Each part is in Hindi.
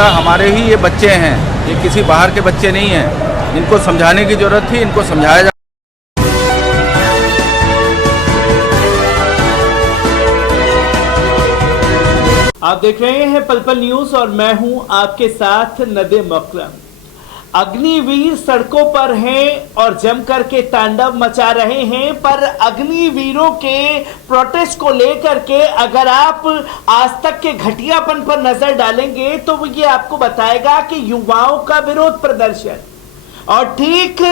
हमारे ही ये बच्चे हैं, ये किसी बाहर के बच्चे नहीं हैं। इनको समझाने की जरूरत थी, इनको समझाया जा। आप देख रहे हैं पल पल न्यूज और मैं हूं आपके साथ नदीम अकरम। अग्निवीर सड़कों पर हैं और जमकर के तांडव मचा रहे हैं, पर अग्निवीरों के प्रोटेस्ट को लेकर के अगर आप आज तक के घटियापन पर नजर डालेंगे तो वो ये आपको बताएगा कि युवाओं का विरोध प्रदर्शन और ठीक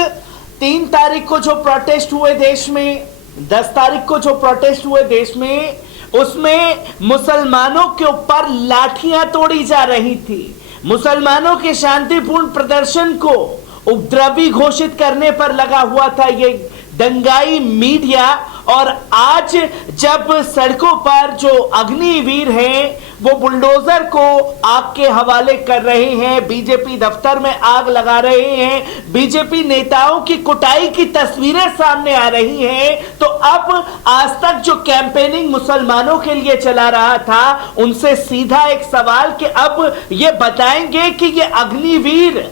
3 तारीख को जो प्रोटेस्ट हुए देश में, 10 तारीख को जो प्रोटेस्ट हुए देश में, उसमें मुसलमानों के ऊपर लाठियां तोड़ी जा रही थी। मुसलमानों के शांतिपूर्ण प्रदर्शन को उपद्रवी घोषित करने पर लगा हुआ था ये दंगाई मीडिया, और आज जब सड़कों पर जो अग्निवीर हैं वो बुलडोजर को आग के हवाले कर रहे हैं, बीजेपी दफ्तर में आग लगा रहे हैं, बीजेपी नेताओं की कुटाई की तस्वीरें सामने आ रही हैं, तो अब आज तक जो कैंपेनिंग मुसलमानों के लिए चला रहा था उनसे सीधा एक सवाल कि अब ये बताएंगे कि ये अग्निवीर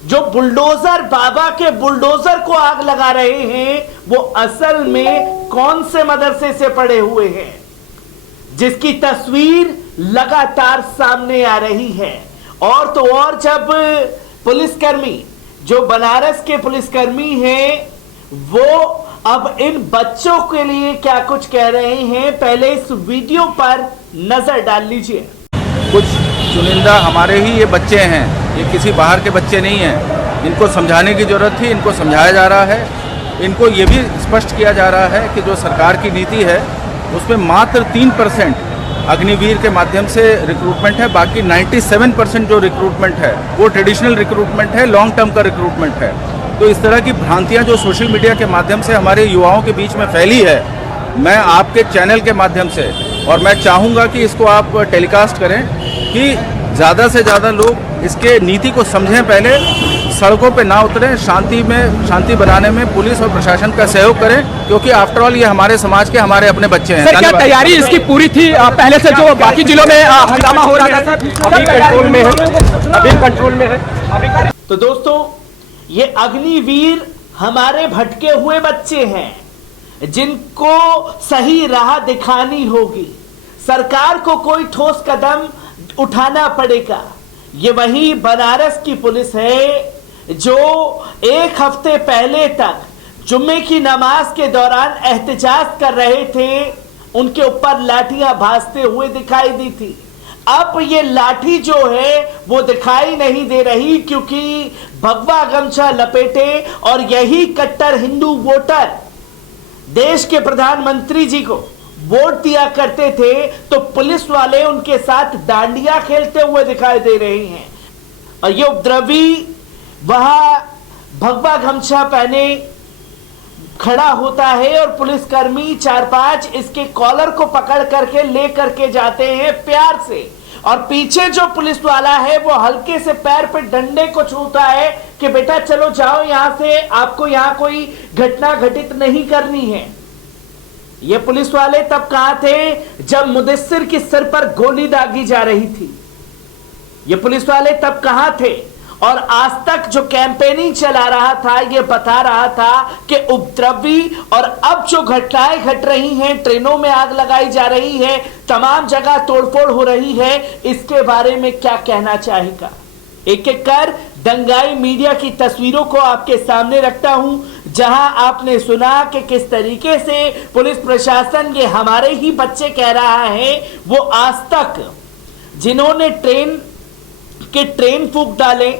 जो बुलडोजर, बाबा के बुलडोजर को आग लगा रहे हैं, वो असल में कौन से मदरसे से पड़े हुए हैं, जिसकी तस्वीर लगातार सामने आ रही है। और तो और जब पुलिसकर्मी, जो बनारस के पुलिसकर्मी हैं, वो अब इन बच्चों के लिए क्या कुछ कह रहे हैं, पहले इस वीडियो पर नजर डाल लीजिए। कुछ चुनिंदा हमारे ही ये बच्चे हैं, ये किसी बाहर के बच्चे नहीं हैं। इनको समझाने की जरूरत थी, इनको समझाया जा रहा है। इनको ये भी स्पष्ट किया जा रहा है कि जो सरकार की नीति है उसमें मात्र 3% अग्निवीर के माध्यम से रिक्रूटमेंट है, बाकी 97% जो रिक्रूटमेंट है वो ट्रेडिशनल रिक्रूटमेंट है, लॉन्ग टर्म का रिक्रूटमेंट है। तो इस तरह की भ्रांतियां जो सोशल मीडिया के माध्यम से हमारे युवाओं के बीच में फैली है, मैं आपके चैनल के माध्यम से, और मैं चाहूँगा कि इसको आप टेलीकास्ट करें कि ज़्यादा से ज़्यादा लोग इसके नीति को समझें, पहले सड़कों पे ना उतरें, शांति बनाने में पुलिस और प्रशासन का सहयोग करें, क्योंकि आफ्टर ऑल ये हमारे समाज के, हमारे अपने बच्चे हैं। सर, क्या तैयारी इसकी पूरी थी पहले से जो बाकी जिलों में हंगामा हो रहा था? अभी कंट्रोल में है, अभी कंट्रोल में है। तो दोस्तों, ये अग्निवीर हमारे भटके हुए बच्चे हैं, जिनको सही राह दिखानी होगी। सरकार को कोई ठोस कदम उठाना पड़ेगा। ये वही बनारस की पुलिस है जो 1 हफ्ते पहले तक जुम्मे की नमाज के दौरान एहतजाज कर रहे थे, उनके ऊपर लाठियां भाजते हुए दिखाई दी थी। अब ये लाठी जो है वो दिखाई नहीं दे रही, क्योंकि भगवा गमछा लपेटे और यही कट्टर हिंदू वोटर देश के प्रधानमंत्री जी को वोट दिया करते थे, तो पुलिस वाले उनके साथ डांडिया खेलते हुए दिखाई दे रहे हैं। और ये उपद्रवी वहां भगवा गमछा पहने खड़ा होता है और पुलिसकर्मी 4-5 इसके कॉलर को पकड़ करके ले करके जाते हैं प्यार से, और पीछे जो पुलिस वाला है वो हल्के से पैर पे डंडे को छूता है कि बेटा चलो जाओ यहां से, आपको यहां कोई घटना घटित नहीं करनी है। ये पुलिस वाले तब कहां थे जब मुदस्सिर के सिर पर गोली दागी जा रही थी? ये पुलिस वाले तब कहां थे? और आज तक जो कैंपेनिंग चला रहा था ये बता रहा था कि उपद्रवी, और अब जो घटनाएं घट रही हैं, ट्रेनों में आग लगाई जा रही है, तमाम जगह तोड़फोड़ हो रही है, इसके बारे में क्या कहना चाहेगा? एक एक कर दंगाई मीडिया की तस्वीरों को आपके सामने रखता हूं, जहां आपने सुना कि किस तरीके से पुलिस प्रशासन ये हमारे ही बच्चे कह रहा है। वो आज तक जिन्होंने ट्रेन फूंक डाले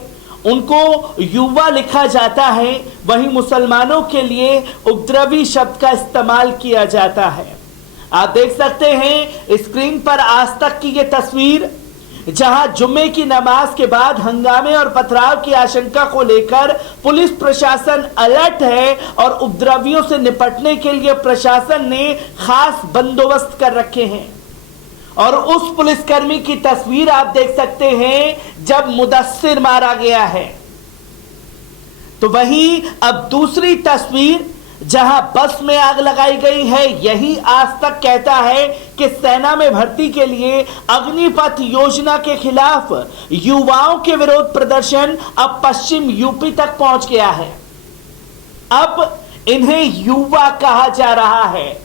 उनको युवा लिखा जाता है, वहीं मुसलमानों के लिए उपद्रवी शब्द का इस्तेमाल किया जाता है। आप देख सकते हैं स्क्रीन पर आज तक की ये तस्वीर, जहां जुम्मे की नमाज के बाद हंगामे और पथराव की आशंका को लेकर पुलिस प्रशासन अलर्ट है और उपद्रवियों से निपटने के लिए प्रशासन ने खास बंदोबस्त कर रखे हैं। और उस पुलिसकर्मी की तस्वीर आप देख सकते हैं जब मुदस्सिर मारा गया है। तो वहीं अब दूसरी तस्वीर जहां बस में आग लगाई गई है, यही आज तक कहता है कि सेना में भर्ती के लिए अग्निपथ योजना के खिलाफ युवाओं के विरोध प्रदर्शन अब पश्चिम यूपी तक पहुंच गया है। अब इन्हें युवा कहा जा रहा है।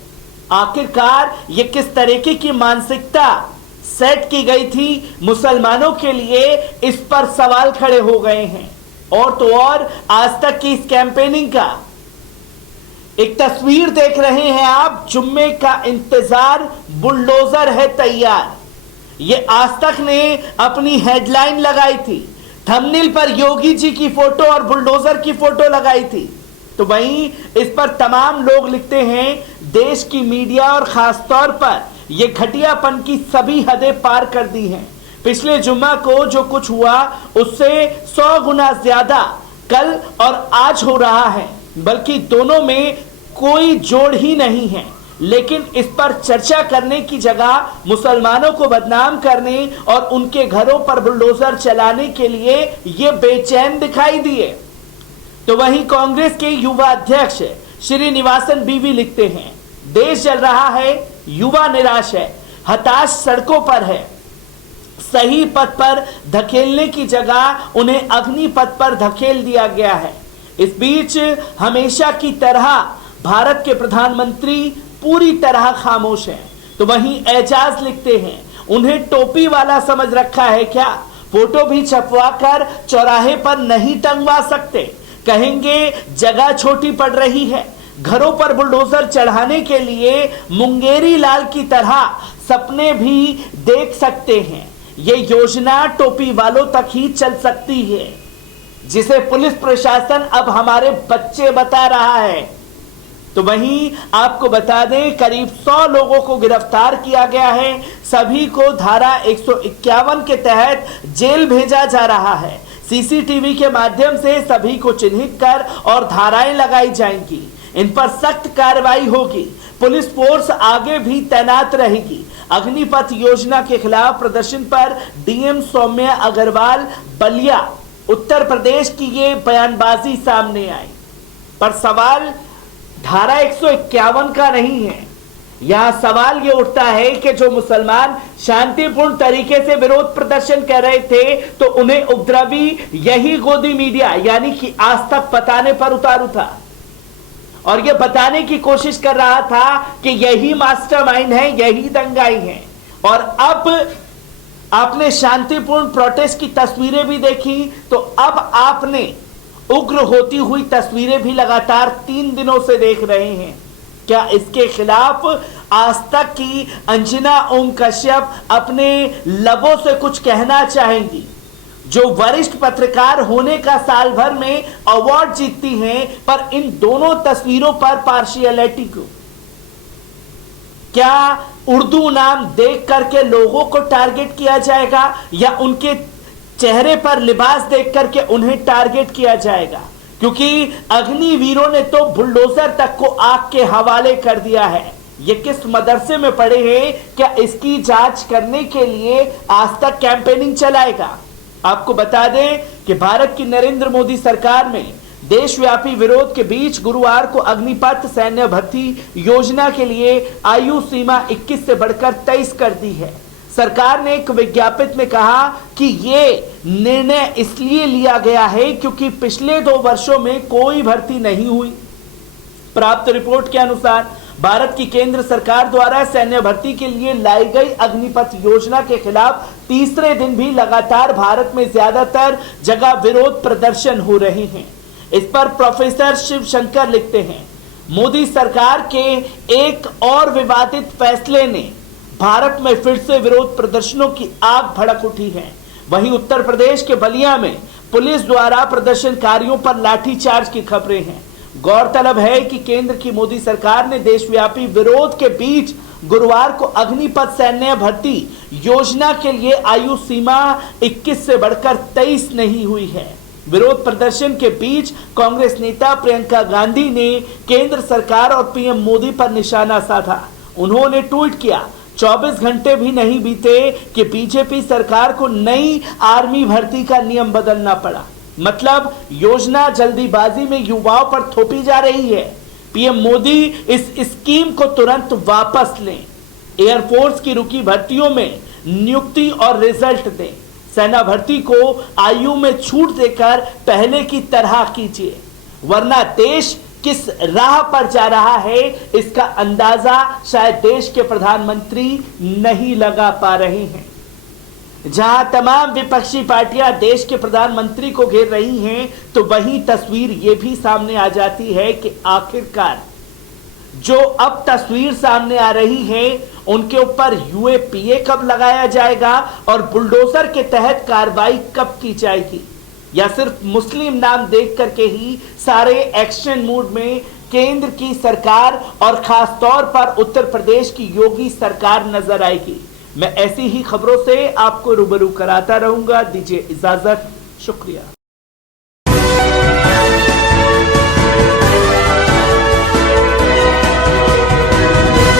आखिरकार ये किस तरीके की मानसिकता सेट की गई थी मुसलमानों के लिए, इस पर सवाल खड़े हो गए हैं। और तो और आज तक की इस कैंपेनिंग का एक तस्वीर देख रहे हैं आप। जुम्मे का इंतजार, बुलडोजर है तैयार। ये आज तक ने अपनी हेडलाइन लगाई थी, थंबनेल पर योगी जी की फोटो और बुलडोजर की फोटो लगाई थी। तो वहीं इस पर तमाम लोग लिखते हैं, देश की मीडिया और खासतौर पर यह घटियापन की सभी हदें पार कर दी हैं। पिछले जुम्मा को जो कुछ हुआ उससे 100 गुना ज्यादा कल और आज हो रहा है, बल्कि दोनों में कोई जोड़ ही नहीं है। लेकिन इस पर चर्चा करने की जगह मुसलमानों को बदनाम करने और उनके घरों पर बुलडोजर चलाने के लिए ये बेचैन दिखाई दिए। तो वहीं कांग्रेस के युवा अध्यक्ष श्रीनिवासन बीवी लिखते हैं, देश जल रहा है, युवा निराश है, हताश सड़कों पर है। सही पथ पर धकेलने की जगह उन्हें अग्नि पथ पर धकेल दिया गया है। इस बीच हमेशा की तरह भारत के प्रधानमंत्री पूरी तरह खामोश हैं। तो वहीं एजाज लिखते हैं, उन्हें टोपी वाला समझ रखा है क्या? फोटो भी छपवा कर चौराहे पर नहीं टंगवा सकते। कहेंगे जगह छोटी पड़ रही है। घरों पर बुलडोजर चढ़ाने के लिए मुंगेरी लाल की तरह सपने भी देख सकते हैं। ये योजना टोपी वालों तक ही चल सकती है, जिसे पुलिस प्रशासन अब हमारे बच्चे बता रहा है। तो वहीं आपको बता दें, करीब 100 लोगों को गिरफ्तार किया गया है। सभी को धारा 151 के तहत जेल भेजा जा रहा है। सीसीटीवी के माध्यम से सभी को चिन्हित कर और धाराएं लगाई जाएंगी। इन पर सख्त कार्रवाई होगी। पुलिस फोर्स आगे भी तैनात रहेगी। अग्निपथ योजना के खिलाफ प्रदर्शन पर डीएम सौम्या अग्रवाल बलिया उत्तर प्रदेश की ये बयानबाजी सामने आई। पर सवाल धारा 151 का नहीं है। यहां सवाल ये उठता है कि जो मुसलमान शांतिपूर्ण तरीके से विरोध प्रदर्शन कर रहे थे, तो उन्हें उपद्रवी यही गोदी मीडिया यानी कि आज तक बताने पर उतारू था और ये बताने की कोशिश कर रहा था कि यही मास्टरमाइंड है, यही दंगाई है। और अब आपने शांतिपूर्ण प्रोटेस्ट की तस्वीरें भी देखी, तो अब आपने उग्र होती हुई तस्वीरें भी लगातार 3 दिनों से देख रहे हैं। क्या इसके खिलाफ आज तक की अंजना ओम कश्यप अपने लबों से कुछ कहना चाहेंगी? जो वरिष्ठ पत्रकार होने का साल भर में अवार्ड जीतती हैं, पर इन दोनों तस्वीरों पर पार्शियलिटी को, क्या उर्दू नाम देख करके लोगों को टारगेट किया जाएगा या उनके चेहरे पर लिबास देख करके उन्हें टारगेट किया जाएगा? क्योंकि अग्निवीरों ने तो बुलडोजर तक को आग के हवाले कर दिया है। ये किस मदरसे में पड़े हैं? क्या इसकी जांच करने के लिए आज तक कैंपेनिंग चलाएगा? आपको बता दें कि भारत की नरेंद्र मोदी सरकार में देशव्यापी विरोध के बीच गुरुवार को अग्निपथ सैन्य भर्ती योजना के लिए आयु सीमा 21 से बढ़कर 23 कर दी है। सरकार ने एक विज्ञप्ति में कहा कि ये निर्णय इसलिए लिया गया है क्योंकि पिछले 2 वर्षों में कोई भर्ती नहीं हुई। प्राप्त रिपोर्ट के अनुसार भारत की केंद्र सरकार द्वारा सैन्य भर्ती के लिए लाई गई अग्निपथ योजना के खिलाफ तीसरे दिन भी लगातार भारत में ज्यादातर जगह विरोध प्रदर्शन हो रहे हैं। इस पर प्रोफेसर शिव शंकर लिखते हैं, मोदी सरकार के एक और विवादित फैसले ने भारत में फिर से विरोध प्रदर्शनों की आग भड़क उठी है। वहीं उत्तर प्रदेश के बलिया में पुलिस द्वारा प्रदर्शनकारियों पर लाठीचार्ज की खबरें हैं। गौरतलब है कि केंद्र की मोदी सरकार ने देशव्यापी विरोध के बीच गुरुवार को अग्निपथ सैन्य भर्ती योजना के लिए आयु सीमा 21 से बढ़कर 23 नहीं हुई है। विरोध प्रदर्शन के बीच कांग्रेस नेता प्रियंका गांधी ने केंद्र सरकार और पीएम मोदी पर निशाना साधा। उन्होंने ट्वीट किया, 24 घंटे भी नहीं बीते कि बीजेपी सरकार को नई आर्मी भर्ती का नियम बदलना पड़ा। मतलब योजना जल्दीबाजी में युवाओं पर थोपी जा रही है। पीएम मोदी इस स्कीम को तुरंत वापस लें। एयरफोर्स की रुकी भर्तियों में नियुक्ति और रिजल्ट दें। सेना भर्ती को आयु में छूट देकर पहले की तरह कीजिए, वरना देश किस राह पर जा रहा है इसका अंदाजा शायद देश के प्रधानमंत्री नहीं लगा पा रहे हैं। जहां तमाम विपक्षी पार्टियां देश के प्रधानमंत्री को घेर रही हैं, तो वही तस्वीर यह भी सामने आ जाती है कि आखिरकार जो अब तस्वीर सामने आ रही है उनके ऊपर यूएपीए कब लगाया जाएगा और बुलडोजर के तहत कार्रवाई कब की जाएगी, या सिर्फ मुस्लिम नाम देख करके ही सारे एक्शन मूड में केंद्र की सरकार और खास तौर पर उत्तर प्रदेश की योगी सरकार नजर आएगी। मैं ऐसी ही खबरों से आपको रूबरू कराता रहूंगा। दीजिए इजाजत, शुक्रिया।